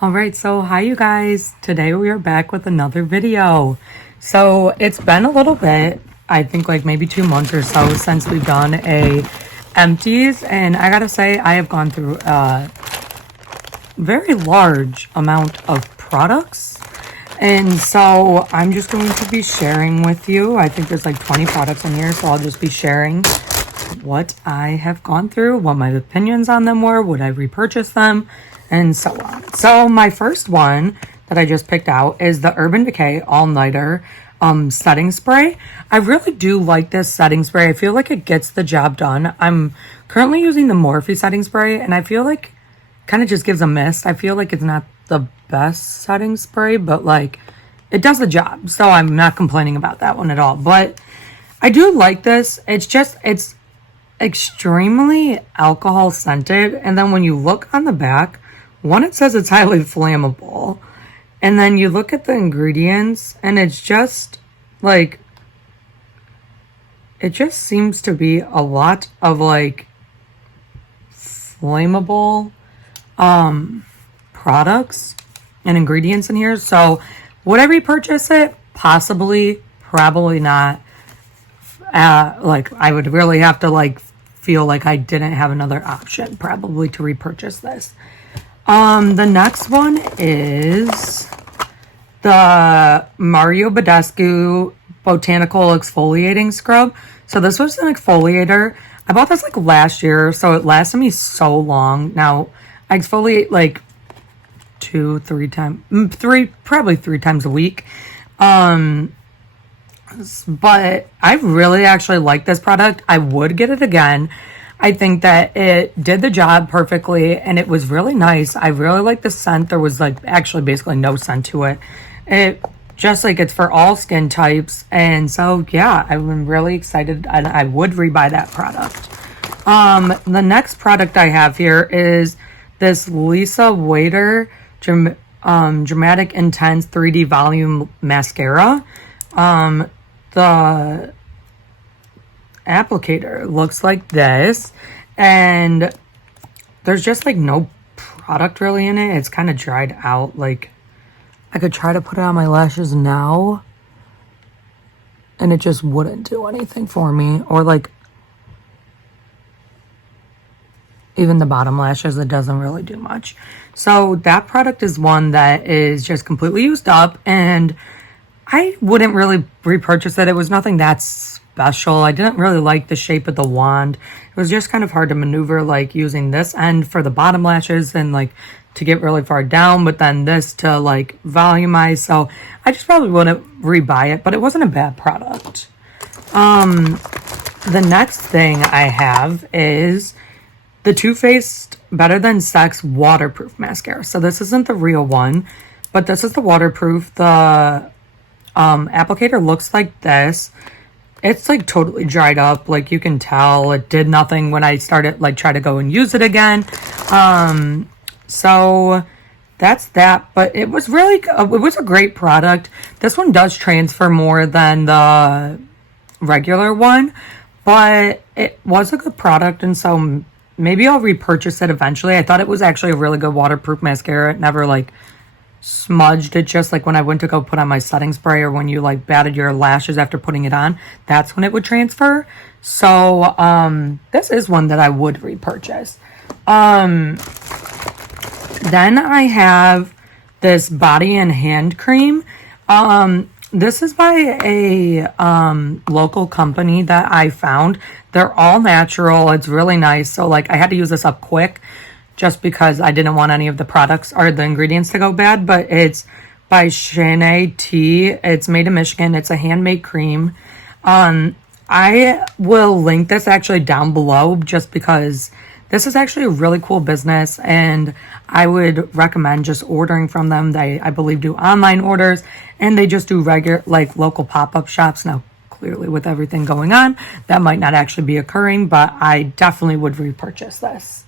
All right, so hi you guys. Today we are back with another video. So it's been a little bit, I think like maybe 2 months or so since we've done a empties, and I gotta say I have gone through a very large amount of products. And so I'm just going to be sharing with you. I think there's like 20 products in here, so I'll just be sharing what I have gone through, what my opinions on them were, would I repurchase them, and so on. So my first one that I just picked out is the Urban Decay All-Nighter setting spray. I really do like this setting spray. I feel like it gets the job done. I'm currently using the Morphe setting spray, and I feel like kind of just gives a mist. I feel like it's not the best setting spray, but like it does the job. So I'm not complaining about that one at all. But I do like this. It's extremely alcohol scented, and then when you look on the back, one, it says it's highly flammable, and then you look at the ingredients and it's just like, it just seems to be a lot of like flammable products and ingredients in here. So would I repurchase it? Possibly, probably not. Like I would really have to like feel like I didn't have another option probably to repurchase this. The next one is the Mario Badescu Botanical Exfoliating Scrub. So this was an exfoliator. I bought this like last year, so it lasted me so long. Now I exfoliate like probably three times a week. But I really actually like this product. I would get it again. I think that it did the job perfectly, and it was really nice. I really like the scent. There was like actually basically no scent to it. It just like it's for all skin types. And so, yeah, I'm really excited, and I would rebuy that product. The next product I have here is this Lisa Waiter Dramatic Intense 3D Volume Mascara. The applicator looks like this, and there's just like no product really in it. It's kind of dried out. Like I could try to put it on my lashes now and it just wouldn't do anything for me, or like even the bottom lashes, it doesn't really do much. So that product is one that is just completely used up, and I wouldn't really repurchase it. It was nothing that special. I didn't really like the shape of the wand. It was just kind of hard to maneuver, like using this end for the bottom lashes and like to get really far down, but then this to like volumize. So I just probably wouldn't rebuy it, but it wasn't a bad product. The next thing I have is the Too Faced Better Than Sex Waterproof Mascara. So this isn't the real one, but this is the waterproof. The applicator looks like this. It's like totally dried up. Like you can tell it did nothing when I started like try to go and use it again. So that's that, but it was really it was a great product. This one does transfer more than the regular one, but it was a good product, and so maybe I'll repurchase it eventually. I thought it was actually a really good waterproof mascara. It never like smudged. It just like when I went to go put on my setting spray, or when you like batted your lashes after putting it on, that's when it would transfer. So this is one that I would repurchase. Then I have this body and hand cream. This is by a local company that I found. They're all natural. It's really nice. So like I had to use this up quick just because I didn't want any of the products or the ingredients to go bad. But it's by Shanae T. It's made in Michigan. It's a handmade cream. I will link this actually down below just because this is actually a really cool business, and I would recommend just ordering from them. They, I believe, do online orders, and they just do regular, like local pop-up shops. Now, clearly with everything going on, that might not actually be occurring, but I definitely would repurchase this.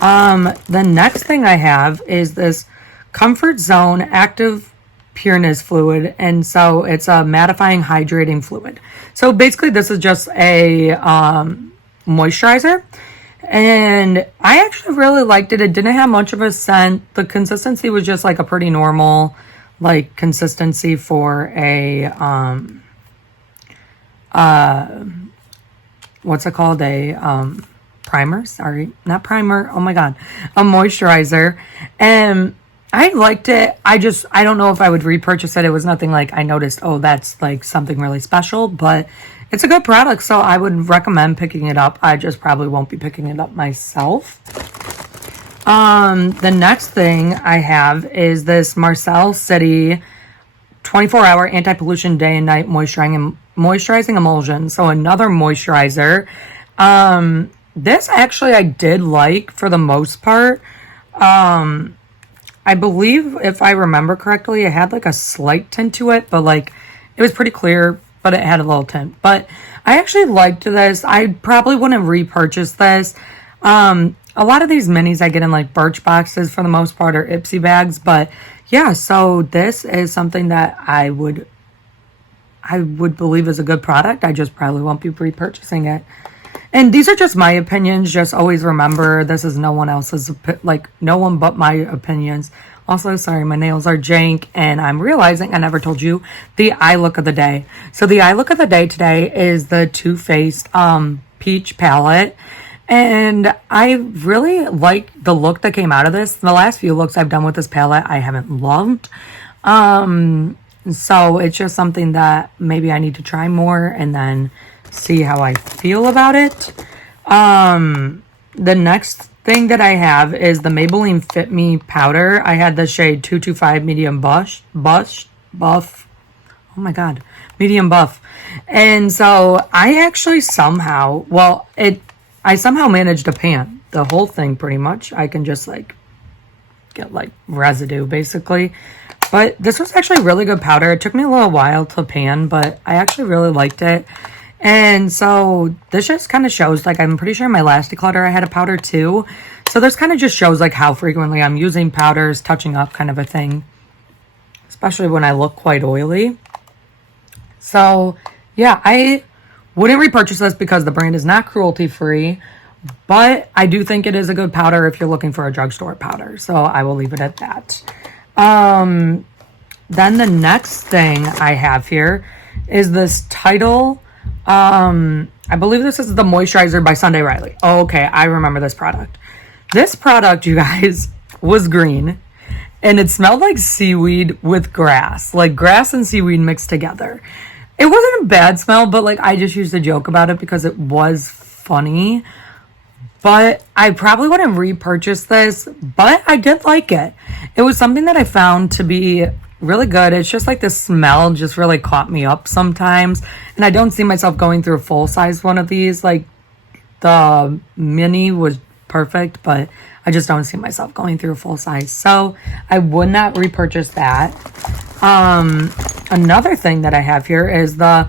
The next thing I have is this Comfort Zone Active Pureness Fluid, and so it's a mattifying hydrating fluid. So basically this is just a moisturizer, And I actually really liked it. It didn't have much of a scent. The consistency was just like a pretty normal like consistency for a what's it called, a primer, sorry, not primer, oh my god, a moisturizer. And I liked it. I don't know if I would repurchase it. It was nothing like I noticed, oh, that's like something really special, but it's a good product, so I would recommend picking it up. I just probably won't be picking it up myself. The next thing I have is this Marcel City 24-hour anti-pollution day and night moisturizing emulsion. So another moisturizer. This actually I did like for the most part. I believe if I remember correctly, it had like a slight tint to it, but like it was pretty clear, but it had a little tint. But I actually liked this. I probably wouldn't repurchase this. A lot of these minis I get in like Birch boxes for the most part, or Ipsy bags, but yeah, so this is something that I would believe is a good product. I just probably won't be repurchasing it. And these are just my opinions. Just always remember, this is no one else's, like no one but my opinions. Also, sorry, my nails are jank, and I'm realizing I never told you the eye look of the day. So the eye look of the day today is the Too Faced Peach palette. And I really like the look that came out of this. The last few looks I've done with this palette, I haven't loved. So it's just something that maybe I need to try more and then see how I feel about it. The next thing that I have is the Maybelline Fit Me powder. I had the shade 225 medium buff. Oh my god, medium buff. And so I actually somehow, I somehow managed to pan the whole thing pretty much. I can just like get like residue basically. But this was actually really good powder. It took me a little while to pan, but I actually really liked it. And so this just kind of shows, like, I'm pretty sure in my last declutter I had a powder too. So this kind of just shows like how frequently I'm using powders, touching up kind of a thing. Especially when I look quite oily. So yeah, I wouldn't repurchase this because the brand is not cruelty free. But I do think it is a good powder if you're looking for a drugstore powder. So I will leave it at that. Then the next thing I have here is this Tidal. I believe this is the moisturizer by Sunday Riley. Oh, okay, I remember this product. This product, you guys, was green. And it smelled like seaweed with grass. Like grass and seaweed mixed together. It wasn't a bad smell, but like I just used to joke about it because it was funny. But I probably wouldn't repurchase this, but I did like it. It was something that I found to be really good. It's just like the smell just really caught me up sometimes. And I don't see myself going through a full-size one of these. Like the mini was perfect, but I just don't see myself going through a full size. So I would not repurchase that. Another thing that I have here is the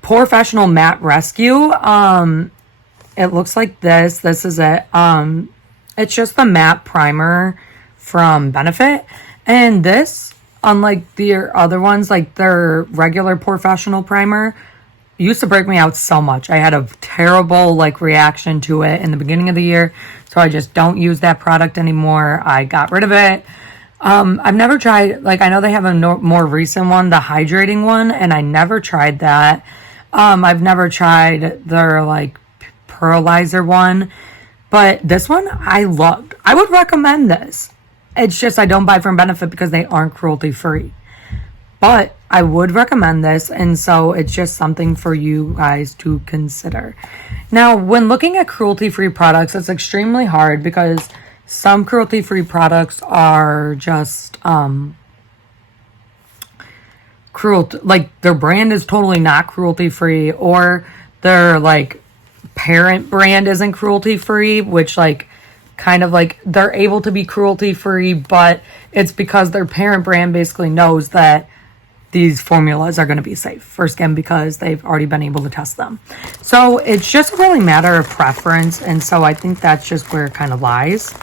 Professional Matte Rescue. It looks like this. This is it. It's just the matte primer from Benefit. And this, unlike the other ones, like their regular Professional primer, used to break me out so much. I had a terrible like reaction to it in the beginning of the year. So I just don't use that product anymore. I got rid of it. I've never tried, like I know they have a more recent one, the hydrating one, and I never tried that. I've never tried their like pearlizer one, but this one I loved. I would recommend this. It's just I don't buy from Benefit because they aren't cruelty free. But I would recommend this, and so it's just something for you guys to consider. Now, when looking at cruelty-free products, it's extremely hard because some cruelty-free products are just like their brand is totally not cruelty-free, or their like parent brand isn't cruelty-free, which like kind of like they're able to be cruelty-free, but it's because their parent brand basically knows that these formulas are going to be safe for skin because they've already been able to test them. So it's just really a matter of preference. And so I think that's just where it kind of lies.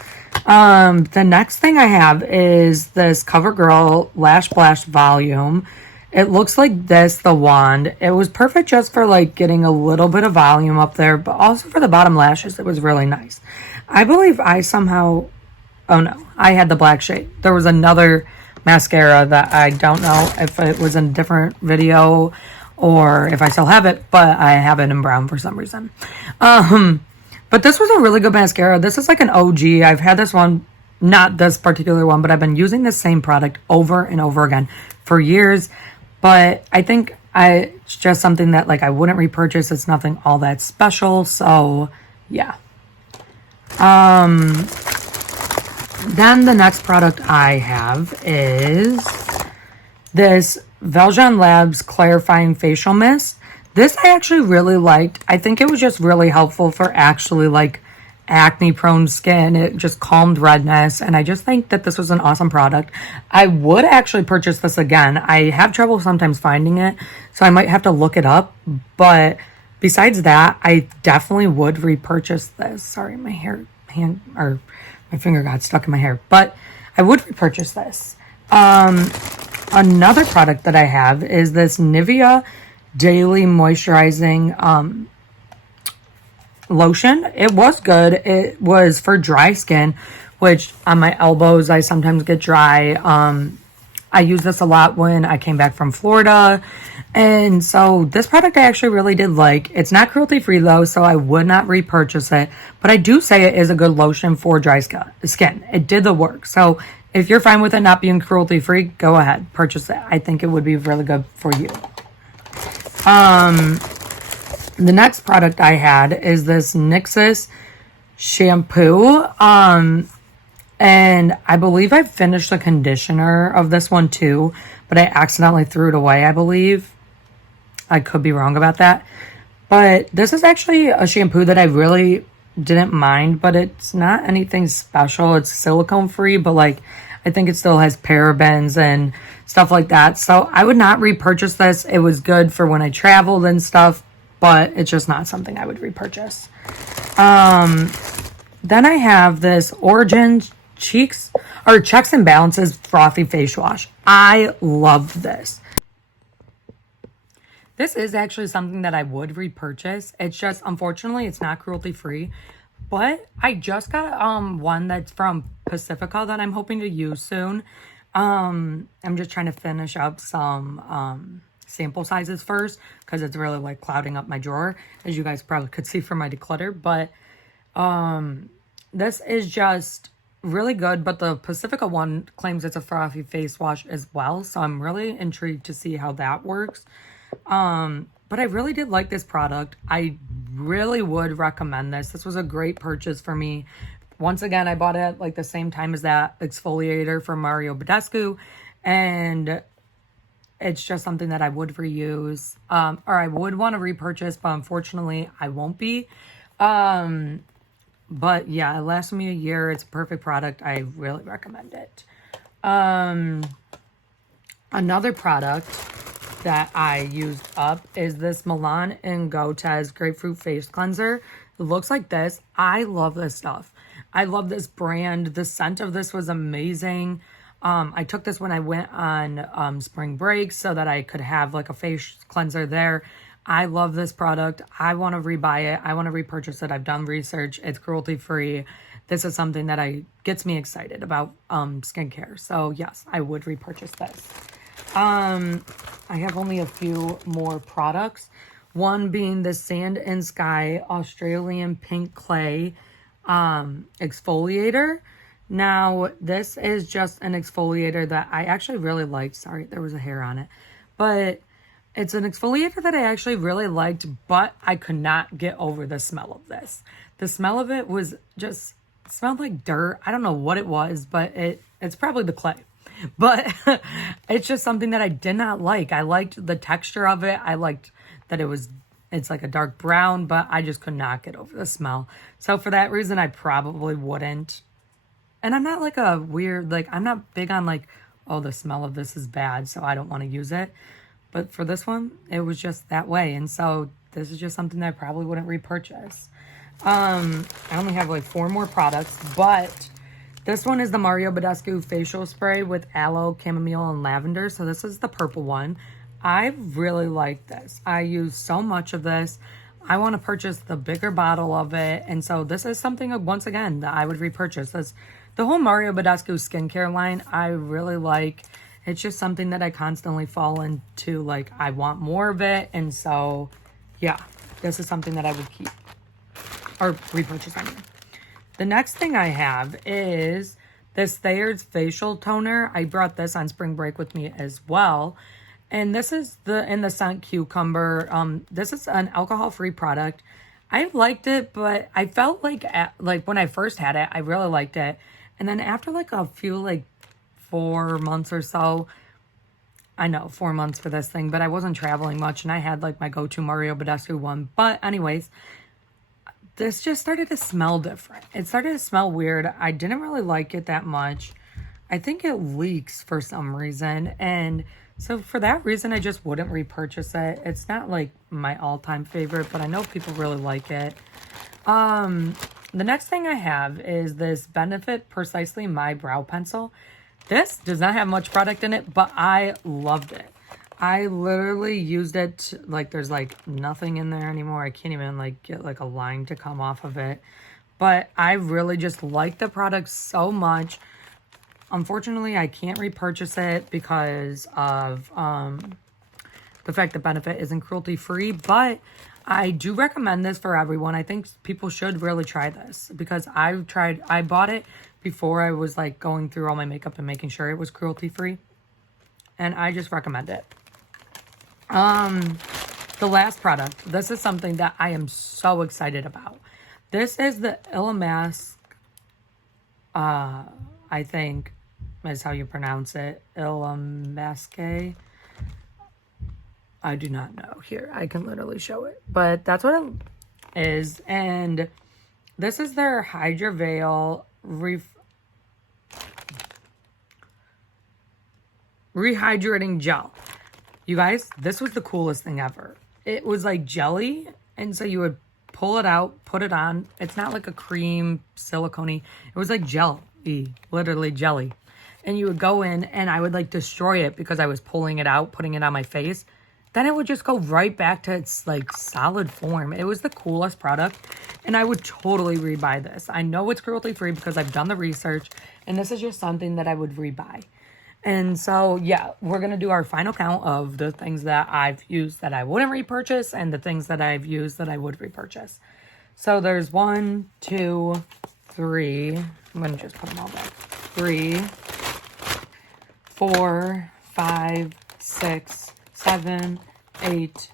The next thing I have is this CoverGirl Lash Blast Volume. It looks like this, the wand. It was perfect just for like getting a little bit of volume up there, but also for the bottom lashes, it was really nice. I believe I somehow, oh no, I had the black shade. There was another mascara that I don't know if it was in a different video or if I still have it, but I have it in brown for some reason. But this was a really good mascara. This is like an OG. I've had this one, not this particular one, but I've been using the same product over and over again for years. But I think it's just something that like I wouldn't repurchase. It's nothing all that special. So yeah. Then the next product I have is this Veljon Labs Clarifying Facial Mist. This I actually really liked. I think it was just really helpful for actually like acne prone skin. It just calmed redness, and I just think that this was an awesome product. I would actually purchase this again. I have trouble sometimes finding it, so I might have to look it up, but besides that, I definitely would repurchase this. Sorry, my finger got stuck in my hair, but I would repurchase this. Another product that I have is this Nivea Daily Moisturizing lotion. It was good. It was for dry skin, which on my elbows I sometimes get dry. I use this a lot when I came back from Florida, and so this product I actually really did like. It's not cruelty free though, so I would not repurchase it, but I do say it is a good lotion for dry skin. It did the work. So if you're fine with it not being cruelty free, go ahead, purchase it. I think it would be really good for you. The next product I had is this NYX's shampoo. And I believe I finished the conditioner of this one too, but I accidentally threw it away, I believe. I could be wrong about that. But this is actually a shampoo that I really didn't mind, but it's not anything special. It's silicone free, but like I think it still has parabens and stuff like that. So I would not repurchase this. It was good for when I traveled and stuff, but it's just not something I would repurchase. Then I have this Origin Checks and Balances Frothy Face Wash. I love this. This is actually something that I would repurchase. It's just, unfortunately, it's not cruelty free. But I just got one that's from Pacifica that I'm hoping to use soon. I'm just trying to finish up some sample sizes first because it's really like clouding up my drawer, as you guys probably could see from my declutter. But this is just really good, but the Pacifica one claims it's a frothy face wash as well, so I'm really intrigued to see how that works. But I really did like this product. I really would recommend this. This was a great purchase for me. Once again, I bought it at like the same time as that exfoliator from Mario Badescu, and it's just something that I would reuse, or I would want to repurchase, but unfortunately I won't be. But yeah, it lasts me a year. It's a perfect product. I really recommend it. Another product that I used up is this Milan and Gotez Grapefruit Face Cleanser. It looks like this. I love this stuff. I love this brand. The scent of this was amazing. I took this when I went on spring break so that I could have like a face cleanser there. I love this product. I want to rebuy it. I want to repurchase it. I've done research. It's cruelty free. This is something that gets me excited about skincare. So yes, I would repurchase this. I have only a few more products. One being the Sand and Sky Australian Pink Clay exfoliator. Now, this is just an exfoliator that I actually really liked. Sorry, there was a hair on it. But it's an exfoliator that I actually really liked, but I could not get over the smell of this. The smell of it was just, it smelled like dirt. I don't know what it was, but it's probably the clay. But it's just something that I did not like. I liked the texture of it. I liked that it's like a dark brown, but I just could not get over the smell. So for that reason, I probably wouldn't. And I'm not like a weird, like, I'm not big on like, oh, the smell of this is bad, so I don't want to use it. But for this one, it was just that way. And so this is just something that I probably wouldn't repurchase. I only have like 4 more products, but this one is the Mario Badescu facial spray with aloe, chamomile, and lavender. So this is the purple one. I really like this. I use so much of this. I want to purchase the bigger bottle of it. And so this is something, once again, that I would repurchase. This, the whole Mario Badescu skincare line, I really like. It's just something that I constantly fall into. Like, I want more of it. And so, yeah, this is something that I would keep. Or repurchase, I mean. The next thing I have is this Thayer's facial toner. I brought this on spring break with me as well. And this is in the scent cucumber. This is an alcohol-free product. I liked it, but I felt like when I first had it, I really liked it. And then after like a few 4 months or so, I know 4 months for this thing, but I wasn't traveling much and I had like my go-to Mario Badescu one. But anyways, this just started to smell different. It started to smell weird. I didn't really like it that much. I think it leaks for some reason. And so for that reason, I just wouldn't repurchase it. It's not like my all-time favorite, but I know people really like it. The next thing I have is this Benefit Precisely My Brow Pencil. This does not have much product in it, but I loved it. I literally used it, there's nothing in there anymore. I can't even get a line to come off of it. But I really just like the product so much. Unfortunately, I can't repurchase it because of the fact that Benefit isn't cruelty-free. But I do recommend this for everyone. I think people should really try this because I bought it before I was going through all my makeup and making sure it was cruelty-free. And I just recommend it. The last product. This is something that I am so excited about. This is the Ilmask, I think is how you pronounce it. Ilmaske. I do not know. Here, I can literally show it. But that's what it is. And this is their Hydra Veil Rehydrating Gel. You guys, this was the coolest thing ever. It was like jelly. And so you would pull it out, put it on. It's not like a cream, silicone-y. It was like jelly, literally jelly. And you would go in and I would destroy it because I was pulling it out, putting it on my face. Then it would just go right back to its solid form. It was the coolest product. And I would totally rebuy this. I know it's cruelty free because I've done the research. And this is just something that I would rebuy. And so, yeah, we're going to do our final count of the things that I've used that I wouldn't repurchase and the things that I've used that I would repurchase. So there's 1, 2, 3. I'm going to just put them all back. 3, 4, 5, 6, 7, 8,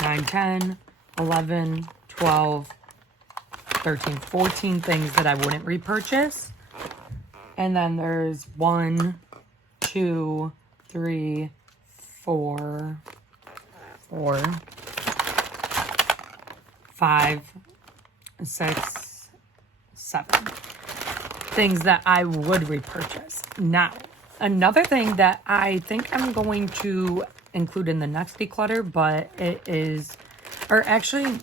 9, 10, 11, 12, 13, 14 things that I wouldn't repurchase. And then there's 1, 2, 3, 4, 5, 6, 7 things that I would repurchase. Now, another thing that I think I'm going to include in the next declutter, but it is, or actually,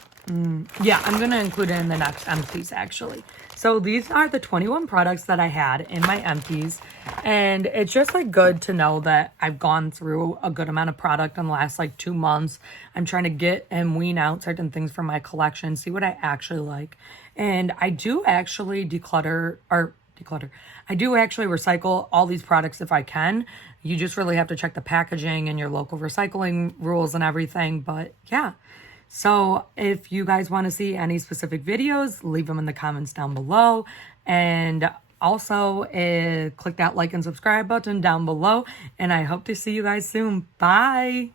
yeah, I'm going to include it in the next Empties, actually. So these are the 21 products that I had in my Empties. And it's just good to know that I've gone through a good amount of product in the last 2 months. I'm trying to get and wean out certain things from my collection, see what I actually like. And I do actually I do actually recycle all these products if I can. You just really have to check the packaging and your local recycling rules and everything. But yeah. So if you guys want to see any specific videos, leave them in the comments down below. And also click that like and subscribe button down below. And I hope to see you guys soon. Bye.